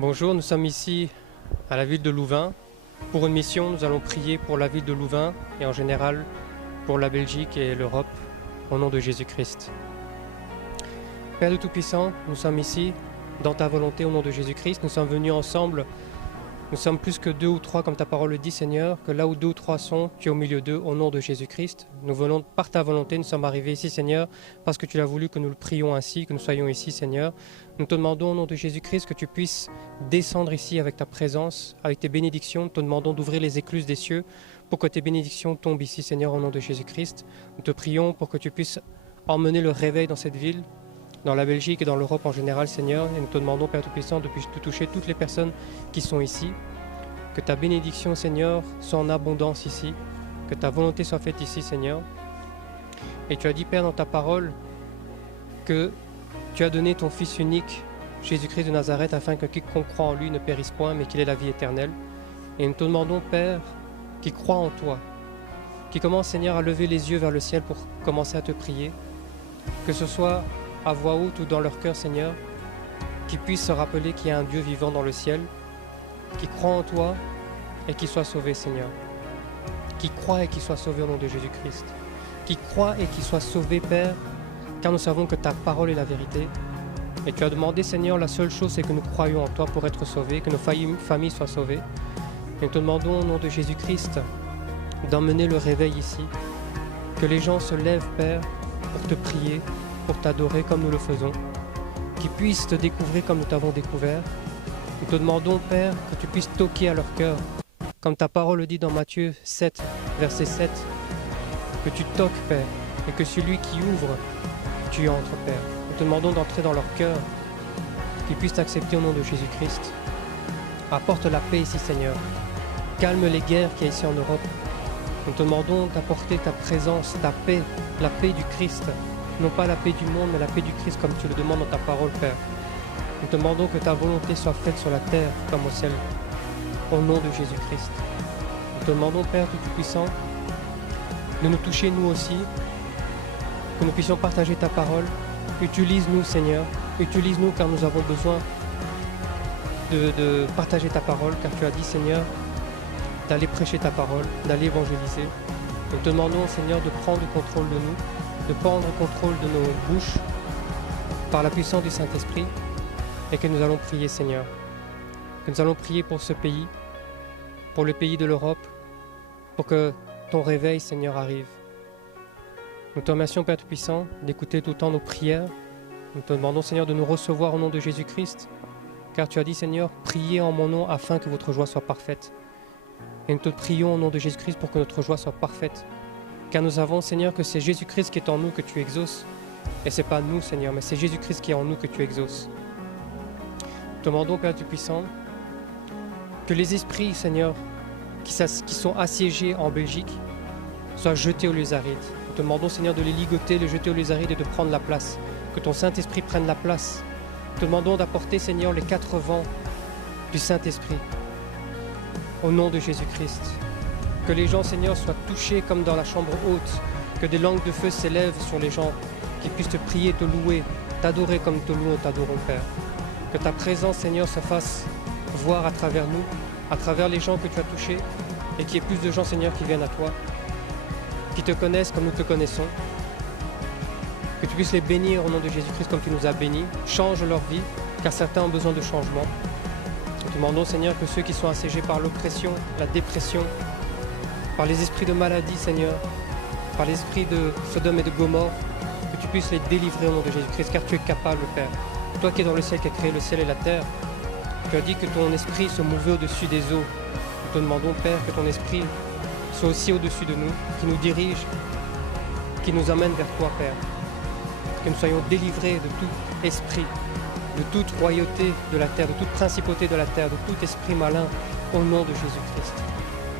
Bonjour, nous sommes ici à la ville de Louvain. Pour une mission, nous allons prier pour la ville de Louvain et en général pour la Belgique et l'Europe, au nom de Jésus-Christ. Père de Tout-Puissant, nous sommes ici dans ta volonté au nom de Jésus-Christ. Nous sommes venus ensemble. Nous sommes plus que 2 ou 3, comme ta parole le dit, Seigneur, que là où 2 ou 3 sont, tu es au milieu d'eux, au nom de Jésus-Christ. Nous venons par ta volonté, nous sommes arrivés ici, Seigneur, parce que tu l'as voulu que nous le prions ainsi, que nous soyons ici, Seigneur. Nous te demandons au nom de Jésus-Christ que tu puisses descendre ici avec ta présence, avec tes bénédictions. Nous te demandons d'ouvrir les écluses des cieux pour que tes bénédictions tombent ici, Seigneur, au nom de Jésus-Christ. Nous te prions pour que tu puisses emmener le réveil dans cette ville, dans la Belgique et dans l'Europe en général, Seigneur. Et nous te demandons, Père Tout-Puissant, de toucher toutes les personnes qui sont ici. Que ta bénédiction, Seigneur, soit en abondance ici. Que ta volonté soit faite ici, Seigneur. Et tu as dit, Père, dans ta parole, que tu as donné ton Fils unique, Jésus-Christ de Nazareth, afin que quiconque croit en lui ne périsse point, mais qu'il ait la vie éternelle. Et nous te demandons, Père, qui croit en toi, qui commence, Seigneur, à lever les yeux vers le ciel pour commencer à te prier, que ce soit à voix haute ou dans leur cœur, Seigneur, qu'ils puissent se rappeler qu'il y a un Dieu vivant dans le ciel, qui croit en toi et qui soit sauvé, Seigneur. Qui croit et qui soit sauvé au nom de Jésus-Christ. Qui croit et qui soit sauvé, Père, car nous savons que ta parole est la vérité. Et tu as demandé, Seigneur, la seule chose, c'est que nous croyons en toi pour être sauvés, que nos familles soient sauvées. Et nous te demandons au nom de Jésus-Christ d'emmener le réveil ici. Que les gens se lèvent, Père, pour te prier, pour t'adorer comme nous le faisons, qu'ils puissent te découvrir comme nous t'avons découvert. Nous te demandons, Père, que tu puisses toquer à leur cœur, comme ta parole le dit dans Matthieu 7, verset 7, que tu toques, Père, et que celui qui ouvre, tu entres, Père. Nous te demandons d'entrer dans leur cœur, qu'ils puissent t'accepter au nom de Jésus-Christ. Apporte la paix ici, Seigneur. Calme les guerres qu'il y a ici en Europe. Nous te demandons d'apporter ta présence, ta paix, la paix du Christ. Non pas la paix du monde, mais la paix du Christ comme tu le demandes dans ta parole, Père. Nous te demandons que ta volonté soit faite sur la terre comme au ciel, au nom de Jésus-Christ. Nous te demandons, Père Tout-Puissant, de nous toucher nous aussi, que nous puissions partager ta parole. Utilise-nous, Seigneur, utilise-nous car nous avons besoin de partager ta parole, car tu as dit, Seigneur, d'aller prêcher ta parole, d'aller évangéliser. Nous te demandons, Seigneur, de prendre le contrôle de nous, de prendre le contrôle de nos bouches par la puissance du Saint-Esprit et que nous allons prier, Seigneur. Que nous allons prier pour ce pays, pour le pays de l'Europe, pour que ton réveil, Seigneur, arrive. Nous te remercions, Père Tout-Puissant, d'écouter tout le temps nos prières. Nous te demandons, Seigneur, de nous recevoir au nom de Jésus-Christ, car tu as dit, Seigneur, priez en mon nom afin que votre joie soit parfaite. Et nous te prions au nom de Jésus-Christ pour que notre joie soit parfaite. Car nous savons, Seigneur, que c'est Jésus-Christ qui est en nous que tu exauces. Et ce n'est pas nous, Seigneur, mais c'est Jésus-Christ qui est en nous que tu exauces. Nous te demandons, Père Tout-Puissant, que les esprits, Seigneur, qui sont assiégés en Belgique, soient jetés aux lézarides. Nous te demandons, Seigneur, de les ligoter, de les jeter aux lézarides et de prendre la place. Que ton Saint-Esprit prenne la place. Nous te demandons d'apporter, Seigneur, les 4 vents du Saint-Esprit. Au nom de Jésus-Christ. Que les gens, Seigneur, soient touchés comme dans la chambre haute. Que des langues de feu s'élèvent sur les gens, qu'ils puissent te prier, te louer, t'adorer comme nous te louons, t'adorons, Père. Que ta présence, Seigneur, se fasse voir à travers nous, à travers les gens que tu as touchés, et qu'il y ait plus de gens, Seigneur, qui viennent à toi, qui te connaissent comme nous te connaissons. Que tu puisses les bénir au nom de Jésus-Christ comme tu nous as bénis. Change leur vie, car certains ont besoin de changement. Nous te demandons, Seigneur, que ceux qui sont assiégés par l'oppression, la dépression, par les esprits de maladie, Seigneur, par l'esprit de Sodome et de Gomorrhe, que tu puisses les délivrer au nom de Jésus-Christ, car tu es capable, Père. Toi qui es dans le ciel, qui as créé le ciel et la terre, tu as dit que ton esprit se mouvait au-dessus des eaux. Nous te demandons, Père, que ton esprit soit aussi au-dessus de nous, qui nous dirige, qui nous amène vers toi, Père. Que nous soyons délivrés de tout esprit, de toute royauté de la terre, de toute principauté de la terre, de tout esprit malin, au nom de Jésus-Christ.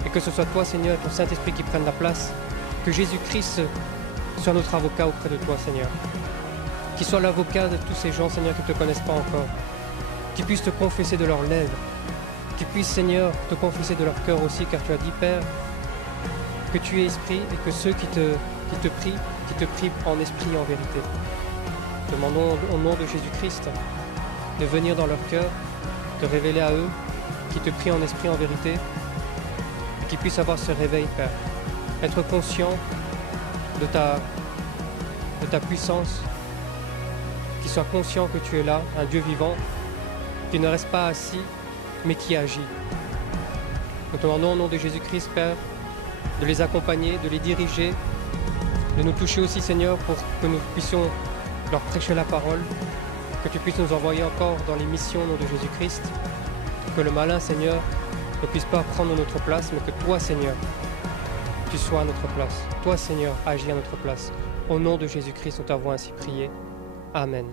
Et que ce soit toi, Seigneur, et ton Saint-Esprit qui prenne la place, que Jésus-Christ soit notre avocat auprès de toi, Seigneur. Qu'il soit l'avocat de tous ces gens, Seigneur, qui ne te connaissent pas encore. Qu'ils puissent te confesser de leurs lèvres. Qu'ils puissent, Seigneur, te confesser de leur cœur aussi, car tu as dit, Père, que tu es esprit et que ceux qui te prient en esprit et en vérité. Demandons au nom de Jésus-Christ de venir dans leur cœur te révéler à eux, qui te prient en esprit, en vérité, et qu'ils puissent avoir ce réveil, Père. Être conscient de ta puissance, qu'ils soient conscients que tu es là, un Dieu vivant, qui ne reste pas assis, mais qui agit. Nous te demandons au nom de Jésus-Christ, Père, de les accompagner, de les diriger, de nous toucher aussi, Seigneur, pour que nous puissions leur prêcher la parole, que tu puisses nous envoyer encore dans les missions au nom de Jésus-Christ, que le malin, Seigneur, ne puisse pas prendre notre place, mais que toi, Seigneur, tu sois à notre place. Toi, Seigneur, agis à notre place. Au nom de Jésus-Christ, nous t'avons ainsi prié. Amen.